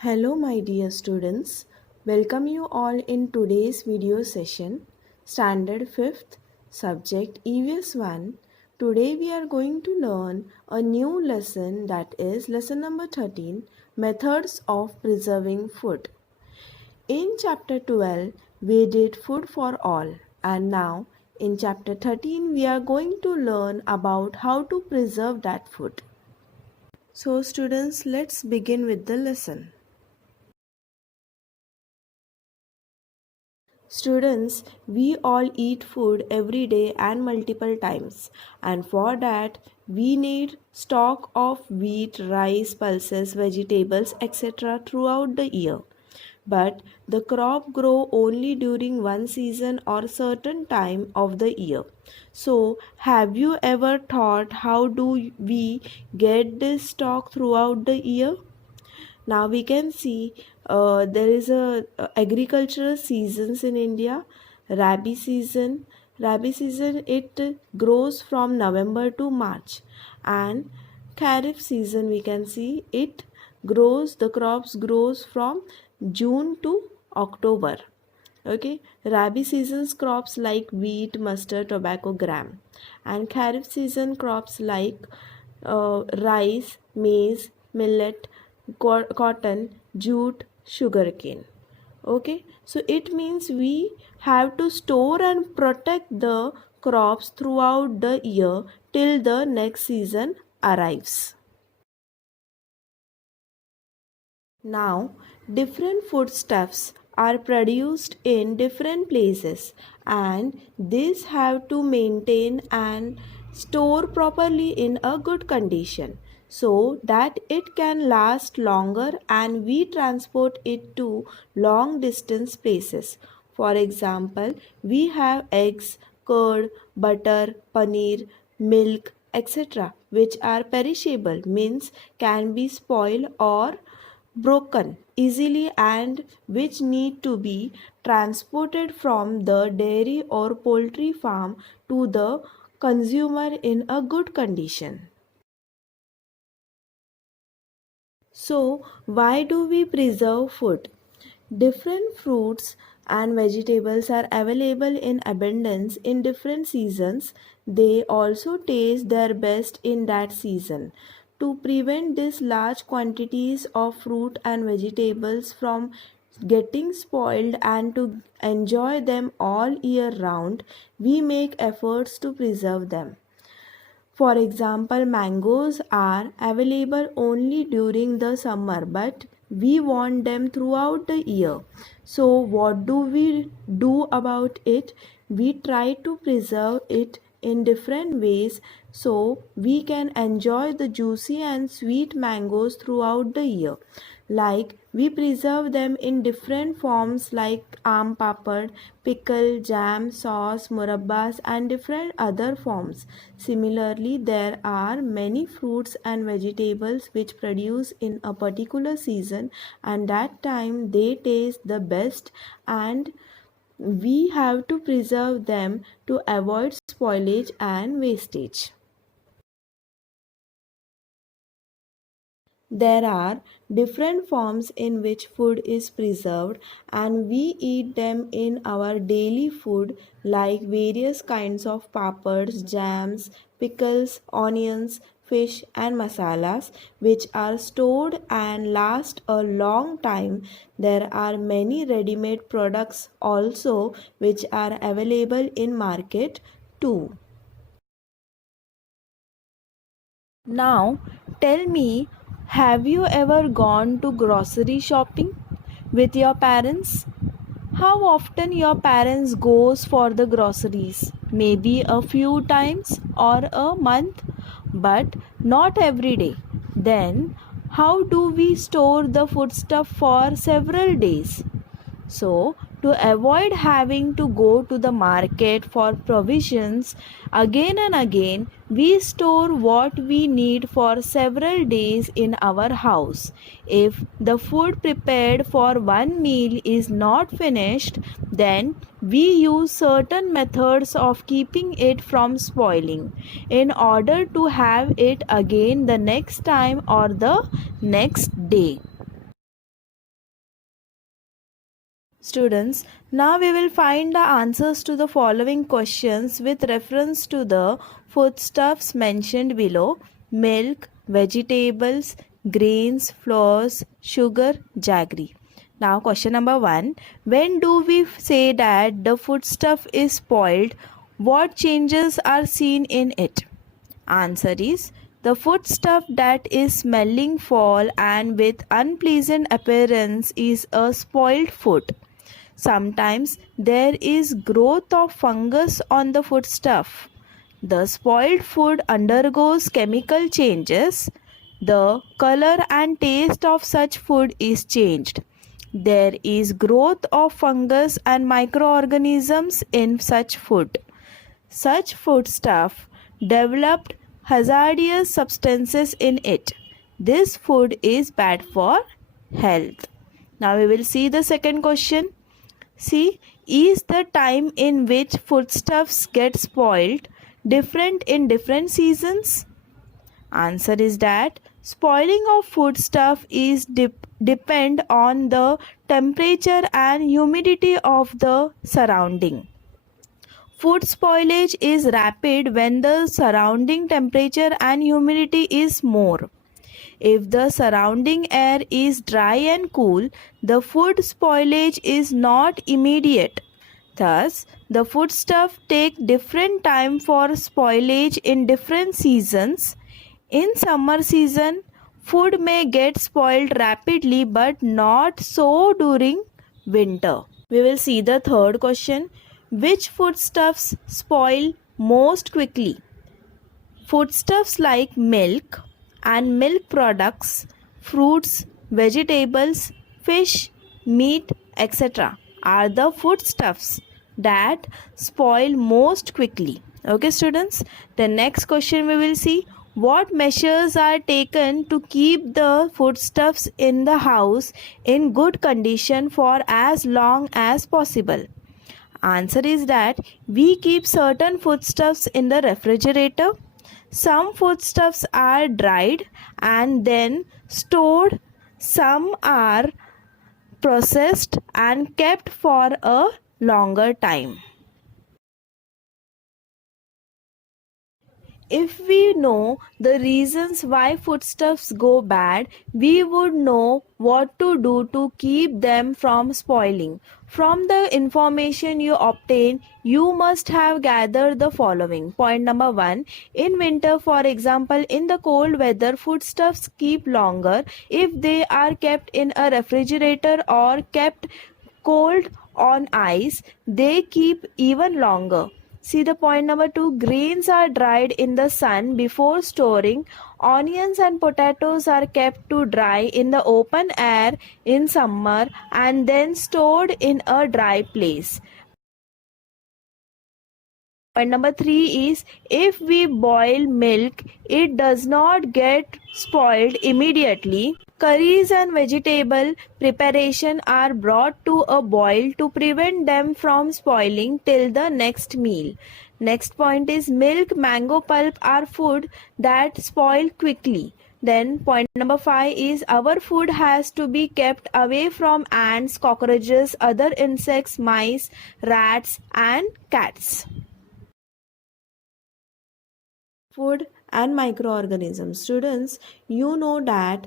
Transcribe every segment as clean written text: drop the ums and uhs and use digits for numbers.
Hello my dear students, welcome you all in today's video session, Standard 5th, Subject EVS 1. Today we are going to learn a new lesson, that is lesson number 13, Methods of Preserving Food. In chapter 12 we did food for all, and now in chapter 13 we are going to learn about how to preserve that food. So students, let's begin with the lesson. Students, we all eat food every day and multiple times, and for that we need stock of wheat, rice, pulses, vegetables, etc. throughout the year. But the crop grow only during one season or certain time of the year. So, have you ever thought how do we get this stock throughout the year? Now we can see there is a agricultural seasons in India. Rabi season. Rabi season, it grows from November to March, and Kharif season we can see it grows. The crops grows from June to October. Okay, Rabi season's crops like wheat, mustard, tobacco, gram, and Kharif season crops like rice, maize, millet, cotton, jute, sugarcane. Okay, so it means we have to store and protect the crops throughout the year till the next season arrives. Now, different foodstuffs are produced in different places, and these have to maintain and store properly in a good condition so that it can last longer and we transport it to long distance places. For example, we have eggs, curd, butter, paneer, milk, etc., which are perishable, means can be spoiled or broken easily, and which need to be transported from the dairy or poultry farm to the consumer in a good condition. So, why do we preserve food? Different fruits and vegetables are available in abundance in different seasons. They also taste their best in that season. To prevent these large quantities of fruit and vegetables from getting spoiled and to enjoy them all year round, we make efforts to preserve them. For example, mangoes are available only during the summer, but we want them throughout the year. So, what do we do about it? We try to preserve it in different ways so we can enjoy the juicy and sweet mangoes throughout the year. Like we preserve them in different forms like aam papad, pickle, jam, sauce, murabbas, and different other forms. Similarly, there are many fruits and vegetables which produce in a particular season, and that time they taste the best, and we have to preserve them to avoid spoilage and wastage. There are different forms in which food is preserved, and we eat them in our daily food like various kinds of papads, jams, pickles, onions, fish and masalas which are stored and last a long time. There are many ready-made products also which are available in market too. Now, tell me, have you ever gone to grocery shopping with your parents? How often your parents goes for the groceries? Maybe a few times or a month, but not every day. Then, how do we store the foodstuff for several days? So, to avoid having to go to the market for provisions again and again, we store what we need for several days in our house. If the food prepared for one meal is not finished, then we use certain methods of keeping it from spoiling in order to have it again the next time or the next day. Students, now we will find the answers to the following questions with reference to the foodstuffs mentioned below: milk, vegetables, grains, flours, sugar, jaggery. Now, question number 1: when do we say that the foodstuff is spoiled? What changes are seen in it? Answer is: the foodstuff that is smelling foul and with unpleasant appearance is a spoiled food. Sometimes there is growth of fungus on the foodstuff. The spoiled food undergoes chemical changes. The color and taste of such food is changed. There is growth of fungus and microorganisms in such food. Such foodstuff developed hazardous substances in it. This food is bad for health. Now we will see the second question. See, is the time in which foodstuffs get spoiled different in different seasons? Answer is that spoiling of foodstuff is depend on the temperature and humidity of the surrounding. Food spoilage is rapid when the surrounding temperature and humidity is more. If the surrounding air is dry and cool, the food spoilage is not immediate. Thus, the foodstuff take different time for spoilage in different seasons. In summer season, food may get spoiled rapidly but not so during winter. We will see the third question. Which foodstuffs spoil most quickly? Foodstuffs like milk and milk products, fruits, vegetables, fish, meat, etc. are the foodstuffs that spoil most quickly. Okay, students. The next question we will see: what measures are taken to keep the foodstuffs in the house in good condition for as long as possible? Answer is that we keep certain foodstuffs in the refrigerator. Some foodstuffs are dried and then stored. Some are processed and kept for a longer time. If we know the reasons why foodstuffs go bad, we would know what to do to keep them from spoiling. From the information you obtain, you must have gathered the following. Point number 1. In winter, for example, in the cold weather, foodstuffs keep longer if they are kept in a refrigerator or kept cold on ice. They keep even longer. See the point number 2. Grains are dried in the sun before storing. Onions and potatoes are kept to dry in the open air in summer and then stored in a dry place. Point number 3 is, if we boil milk, it does not get spoiled immediately. Curries and vegetable preparation are brought to a boil to prevent them from spoiling till the next meal. Next point is, milk, mango pulp are food that spoil quickly. Then point number 5 is, our food has to be kept away from ants, cockroaches, other insects, mice, rats and cats. Food and microorganisms. Students, you know that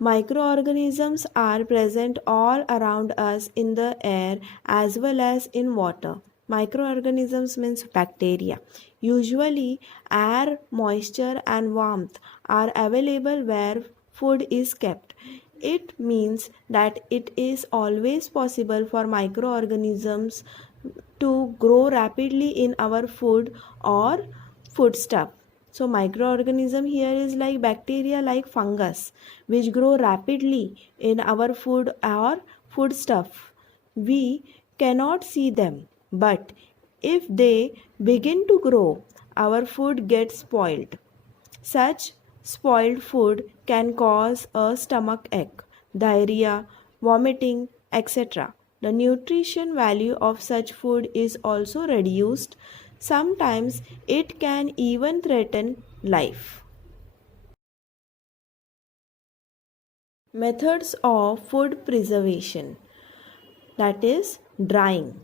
microorganisms are present all around us in the air as well as in water. Microorganisms means bacteria. Usually, air, moisture, and warmth are available where food is kept. It means that it is always possible for microorganisms to grow rapidly in our food or foodstuff. So microorganism here is like bacteria like fungus which grow rapidly in our food or foodstuff. We cannot see them, but if they begin to grow, our food gets spoiled. Such spoiled food can cause a stomach ache, diarrhea, vomiting, etc. The nutrition value of such food is also reduced. Sometimes it can even threaten life. Methods of food preservation. that is drying.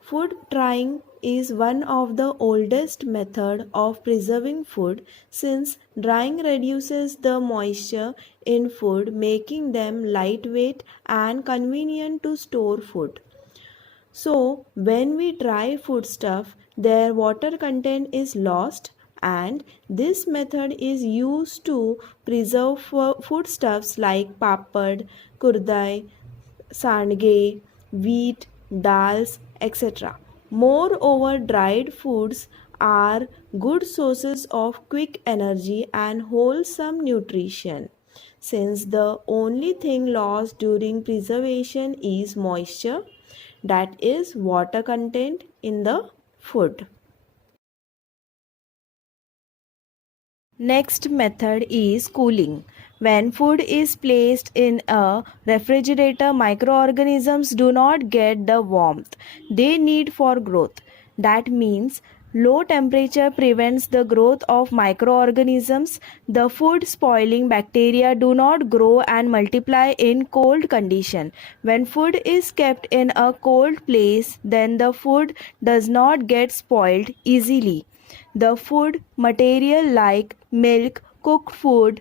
Food drying is one of the oldest method of preserving food since drying reduces the moisture in food, making them lightweight and convenient to store food. So, when we dry foodstuff, their water content is lost, and this method is used to preserve foodstuffs like papad, kurdai, sandge, wheat, dals, etc. Moreover, dried foods are good sources of quick energy and wholesome nutrition. Since the only thing lost during preservation is moisture, that is water content in the food. Next method is cooling. When food is placed in a refrigerator, microorganisms do not get the warmth they need for growth. That means low temperature prevents the growth of microorganisms. The food spoiling bacteria do not grow and multiply in cold condition. When food is kept in a cold place, then the food does not get spoiled easily. The food material like milk, cooked food,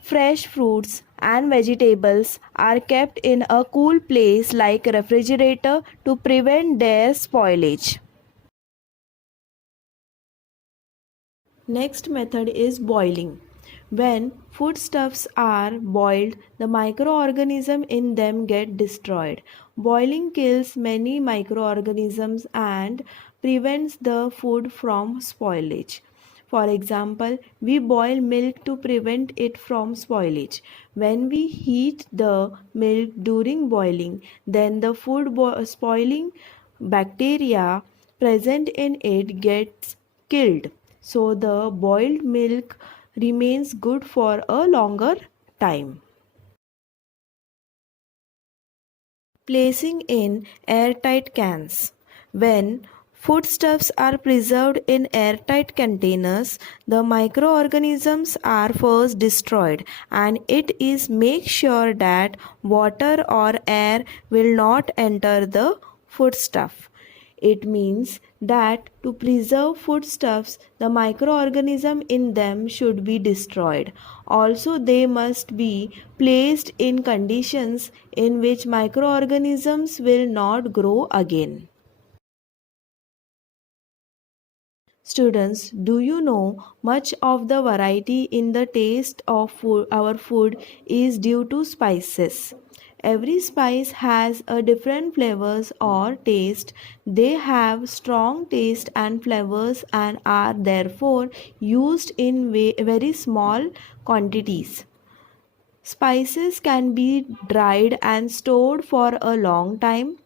fresh fruits and vegetables are kept in a cool place like refrigerator to prevent their spoilage. Next method is boiling. When foodstuffs are boiled, the microorganisms in them get destroyed. Boiling kills many microorganisms and prevents the food from spoilage. For example, we boil milk to prevent it from spoilage. When we heat the milk during boiling, then the food spoiling bacteria present in it gets killed. So the boiled milk remains good for a longer time. Placing in airtight cans. When foodstuffs are preserved in airtight containers, the microorganisms are first destroyed, and it is make sure that water or air will not enter the foodstuff. It means that to preserve foodstuffs, the microorganism in them should be destroyed. Also, they must be placed in conditions in which microorganisms will not grow again. Students, do you know much of the variety in the taste of our food is due to spices? Every spice has a different flavors or taste. They have strong taste and flavors and are therefore used in very small quantities. Spices can be dried and stored for a long time.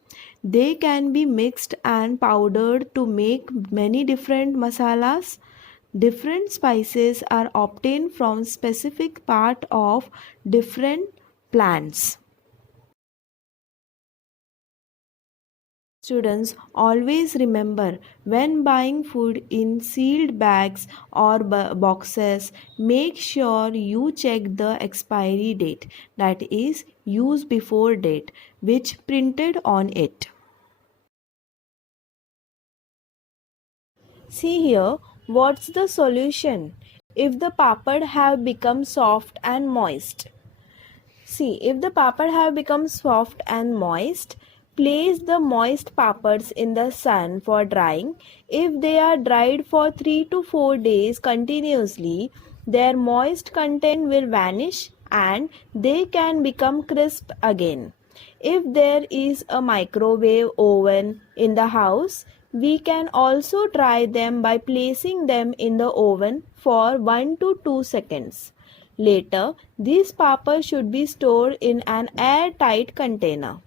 They can be mixed and powdered to make many different masalas. Different spices are obtained from specific part of different plants. Students, always remember when buying food in sealed bags or boxes, make sure you check the expiry date, that is, use before date, which printed on it. See here, what's the solution? If the papad have become soft and moist. See, if the papad have become soft and moist, place the moist papads in the sun for drying. If they are dried for 3 to 4 days continuously, their moist content will vanish and they can become crisp again. If there is a microwave oven in the house, we can also try them by placing them in the oven for 1 to 2 seconds. Later, these papas should be stored in an airtight container.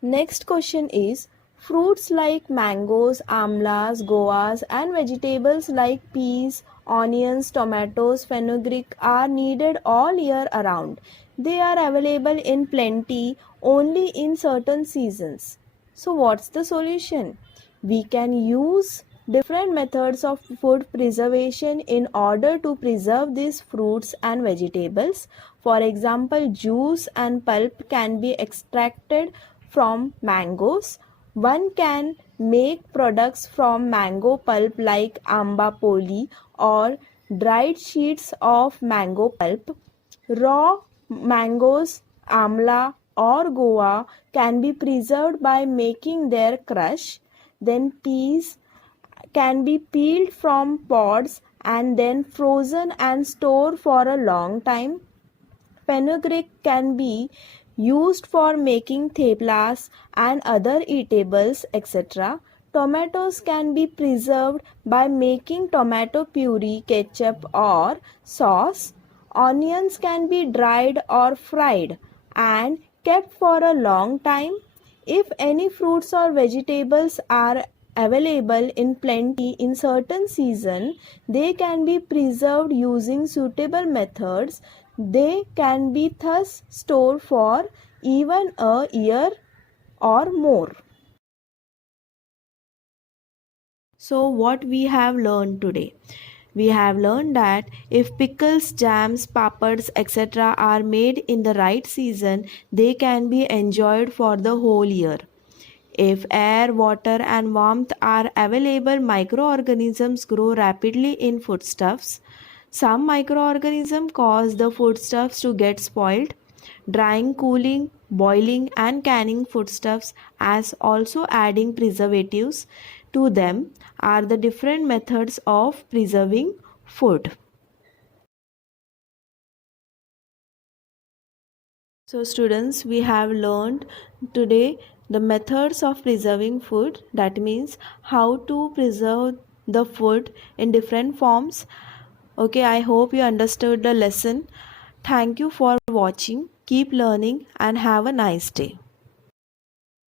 Next question is, fruits like mangoes, amlas, goas and vegetables like peas, onions, tomatoes, fenugreek are needed all year around. They are available in plenty only in certain seasons. So what's the solution? We can use different methods of food preservation in order to preserve these fruits and vegetables. For example, juice and pulp can be extracted from mangoes. One can make products from mango pulp like amba poli or dried sheets of mango pulp. Raw mangoes, amla or goa can be preserved by making their crush. Then peas can be peeled from pods and then frozen and stored for a long time. Fenugreek can be used for making theplas and other eatables, etc. Tomatoes can be preserved by making tomato puree, ketchup, or sauce. Onions can be dried or fried and kept for a long time. If any fruits or vegetables are available in plenty in certain season, they can be preserved using suitable methods. They can be thus stored for even a year or more. So what we have learned today? We have learned that if pickles, jams, papads, etc. are made in the right season, they can be enjoyed for the whole year. If air, water, and warmth are available, microorganisms grow rapidly in foodstuffs. Some microorganisms cause the foodstuffs to get spoiled. Drying, cooling, boiling, and canning foodstuffs, as also adding preservatives to them, are the different methods of preserving food. So students, we have learned today the methods of preserving food. That means how to preserve the food in different forms. Okay, I hope you understood the lesson. Thank you for watching. Keep learning and have a nice day.